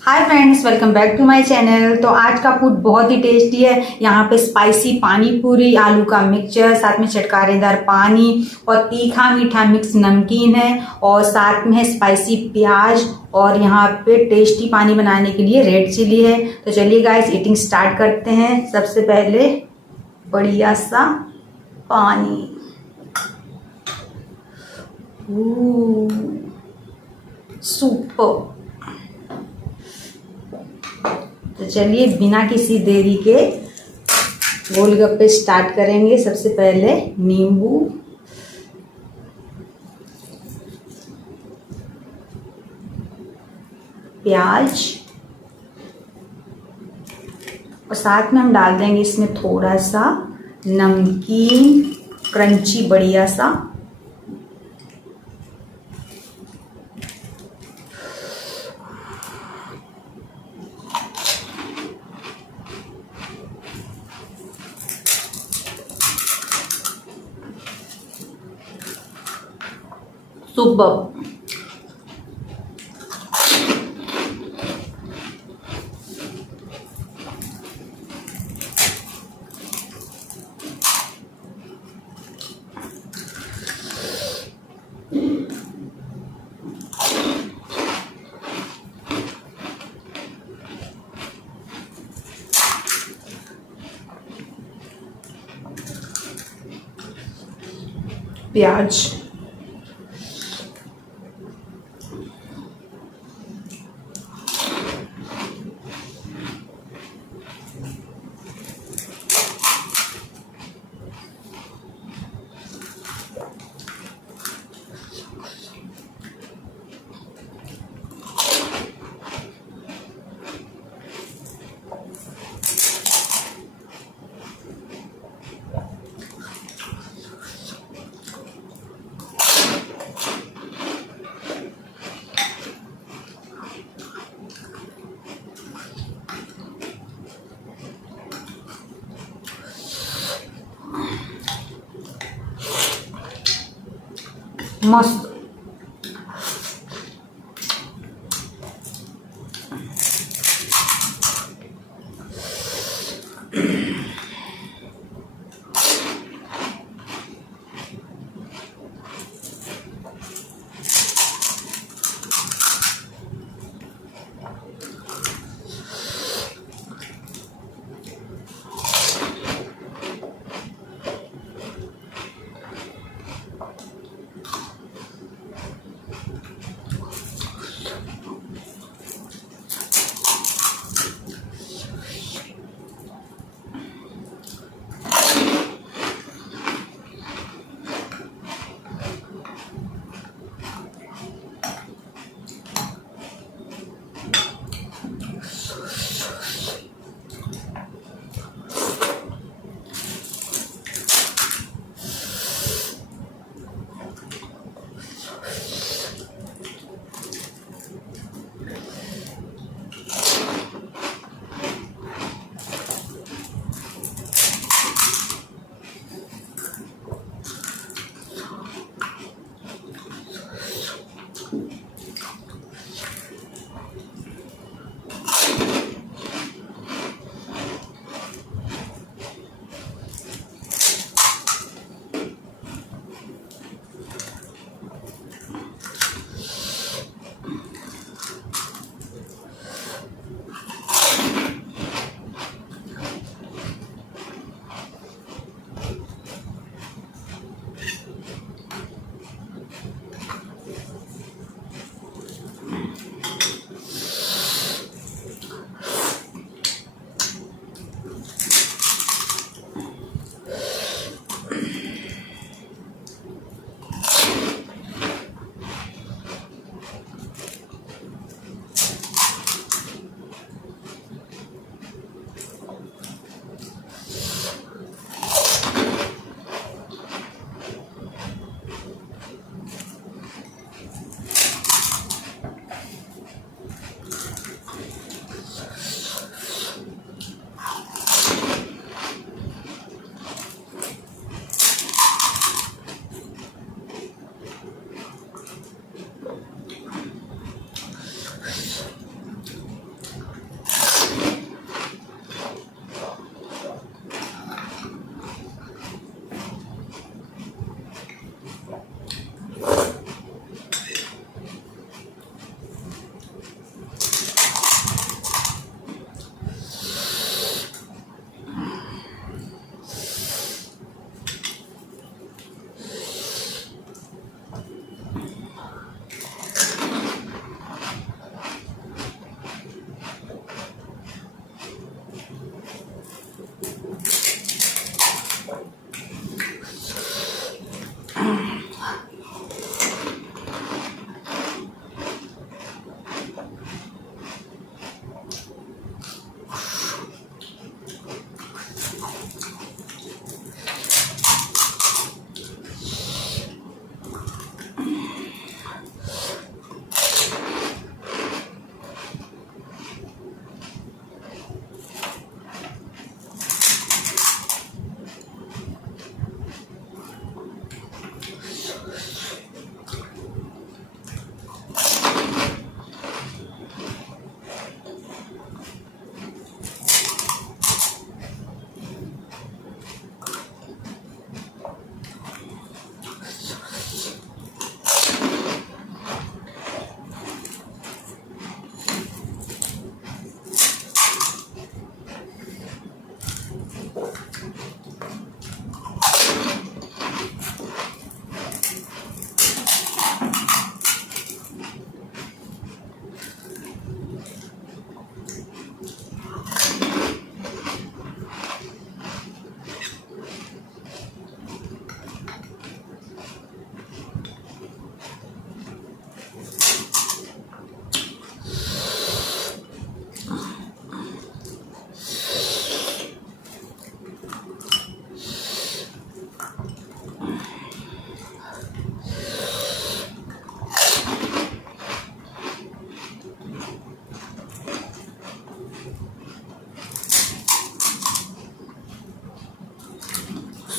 Hi friends, welcome back to my channel. तो आज का फूड बहुत ही टेस्टी है। यहाँ पे स्पाइसी पानी पूरी, आलू का मिक्सचर, साथ में चटकारेदार पानी और तीखा मीठा मिक्स नमकीन है और साथ में है स्पाइसी प्याज और यहाँ पे टेस्टी पानी बनाने के लिए रेड चिली है। तो चलिए गाइस, ईटिंग स्टार्ट करते हैं। सबसे पहले बढ़िया सा पानी। सुपर। तो चलिए बिना किसी देरी के गोलगप्पे स्टार्ट करेंगे। सबसे पहले नींबू, प्याज और साथ में हम डाल देंगे इसमें थोड़ा सा नमकीन, क्रंची बढ़िया सा। सुपर। प्याज, मस्त।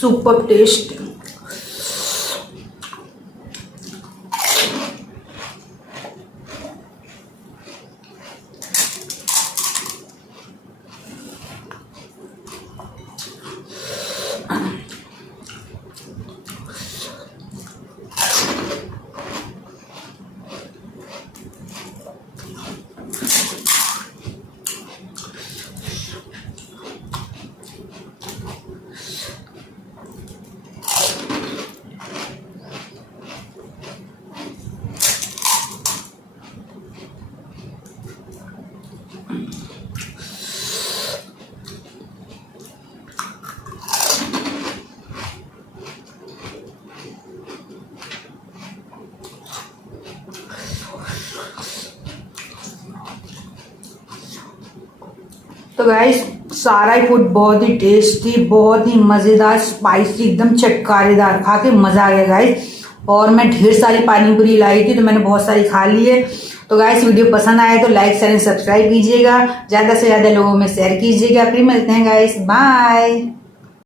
Super test. तो गाइस सारा ही फूड बहुत ही टेस्टी, बहुत ही मज़ेदार, स्पाइसी, एकदम चटकारेदार, खा के मज़ा आ गया गाइस। और मैं ढेर सारी पानी पूरी लाई थी तो मैंने बहुत सारी खा ली है। तो गाइस वीडियो पसंद आए तो लाइक शेयर सब्सक्राइब कीजिएगा, ज़्यादा से ज़्यादा लोगों में शेयर कीजिएगा। फिर मिलते हैं गाइस, बाय।